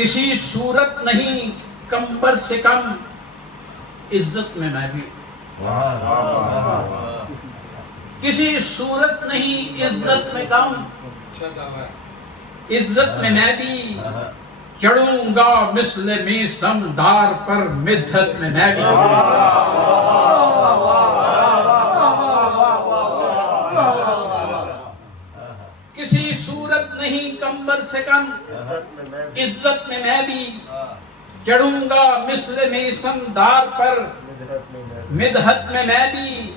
کسی صورت نہیں کمبر سے کم، عزت میں میں بھی کسی صورت نہیں عزت میں کم، عزت میں میں بھی چڑھوں گا مثل میسم دار پر، مدحت میں میں بھی کسی صورت نہیں کمبر سے کم، عزت میں میں بھی چڑھوں گا مثل میسم دار پر، مدحت میں میں بھی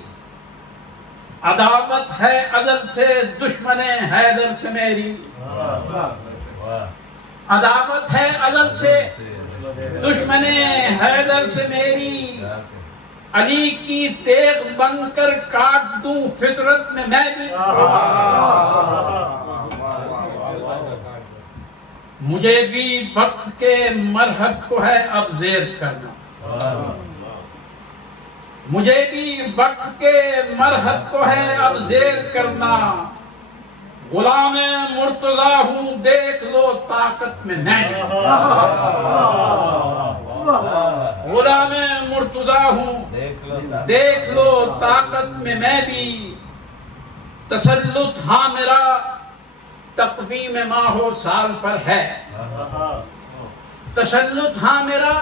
عداوت ہے ازل سے دشمن حیدر سے میری، عداوت ہے ازل سے دشمن حیدر سے میری، علی کی تیغ بن کر کاٹ دوں فطرت میں میں بھی، مجھے بھی وقت کے مرحب کو ہے اب زیر کرنا، مجھے بھی وقت کے مرحب کو ہے اب زیر کرنا، غلام مرتضیٰ ہوں دیکھ لو طاقت میں میں بھی، غلام مرتضیٰ ہوں دیکھ لو طاقت میں میں بھی، تسلط ہاں میرا تقویم ماہ و سال پر ہے، تسلط ہاں میرا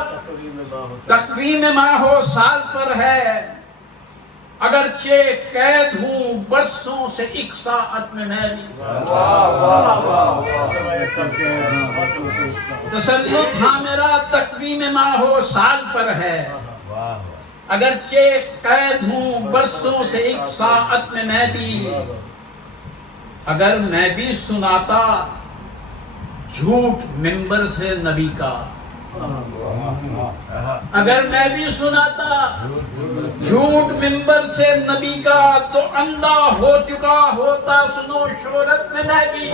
تقویم ماہ و سال پر ہے، اگرچہ قید ہوں برسوں سے ایک ساعت میں میں بھی، تسلط ہاں میرا تقویم ماہ و سال پر ہے، اگرچہ قید ہوں برسوں سے ایک ساعت میں میں بھی، اگر میں بھی سناتا جھوٹ منبر سے نبی کا، اگر میں بھی سناتا جھوٹ منبر سے نبی کا، تو اندھا ہو چکا ہوتا سنو شہرت میں میں بھی،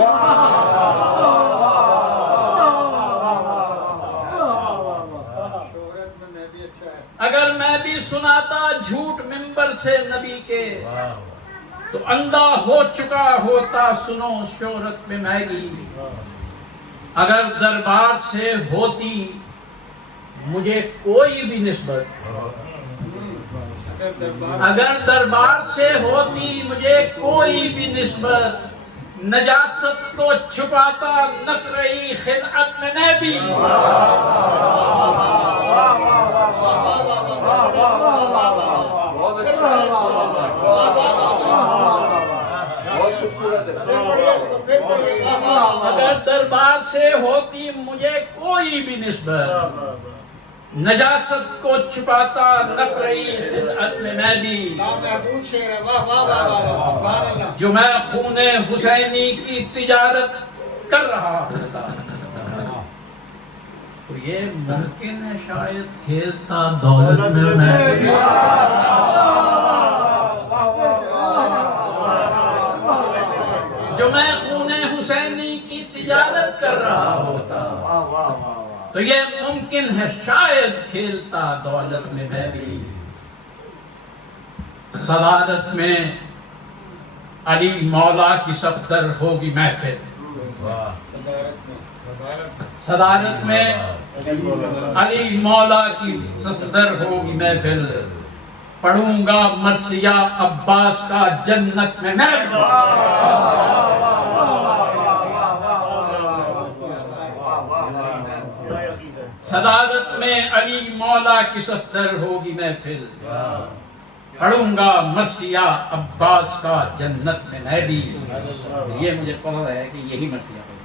اگر میں بھی سناتا جھوٹ منبر سے نبی کے، تو اندھا ہو چکا ہوتا سنو شہرت میں میں بھی، اگر دربار سے ہوتی مجھے کوئی بھی نسبت، اگر دربار سے ہوتی مجھے کوئی بھی نسبت، نجاست کو چھپاتا نقرئی خلعت میں میں بھی، اگر دربار سے ہوتی مجھے کوئی بھی نسبت، نجاست کو چھپاتا نقرئی خلعت میں میں بھی، جو میں خون حسینی کی تجارت کر رہا ہوتا، تو یہ ممکن ہے شاید کھیلتا دولت میں میں بھی، جو میں خون حسینی کی تجارت کر رہا ہوتا، تو یہ ممکن ہے شاید کھیلتا دولت میں میں بھی، صدارت میں علی مولا کی صفدر ہوگی محفل، صدارت میں علی مولا کی صفدر ہوگی محفل، پڑھوں گا مرثیہ عباس کا جنت میں میں بھی، صدارت میں علی مولا کی صفدر ہوگی محفل، پڑھوں گا مرثیہ عباس کا جنت میں میں بھی، یہ مجھے پتا ہے کہ یہی مرثیہ ہے۔